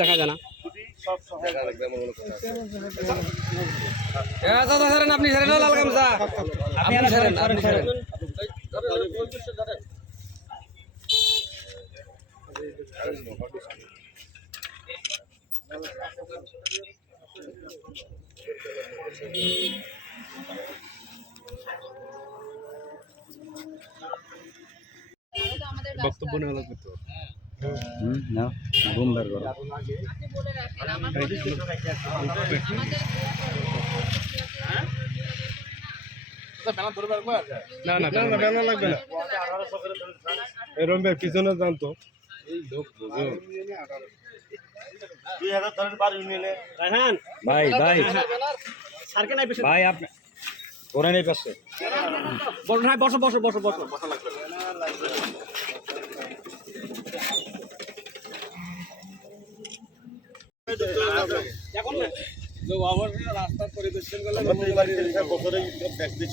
দেখা যায় না আপনি লাল গামছা বক্তব্য নেওয়া লাগবে তো না ঘুম বের করো না না ব্যানার লাগবে না এরকম পিছনে জানতো এই লোক ভাই ভাই ভাই আপনি ওরা নেই পাশে বসো বসো বসো বসো বসা লাগবে রাস্তা পরিদর্শন করলে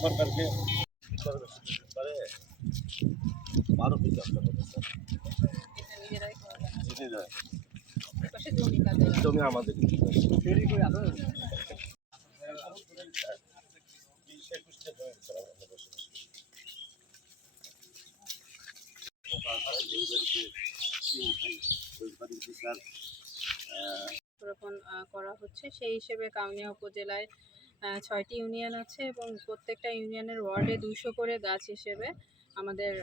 সরকারকে জমি আমাদের রোপণ করা হচ্ছে সেই হিসেবে কাউনিয়া উপজেলায় ৬টি ইউনিয়ন আছে এবং প্রত্যেকটা ইউনিয়নের ওয়ার্ডে ২০০ করে গাছ হিসেবে আমাদের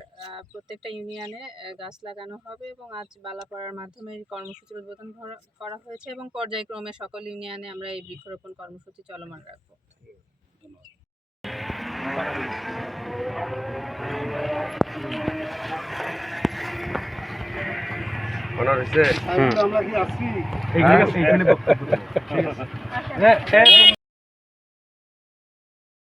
প্রত্যেকটা ইউনিয়নে গাছ লাগানো হবে এবং আজ বালাপাড়ার মাধ্যমে এই কর্মসূচির উদ্বোধন করা হয়েছে এবং পর্যায়ক্রমে সকল ইউনিয়নে আমরা এই বৃক্ষরোপণ কর্মসূচি চলমান রাখবো। আমরা কি আসছি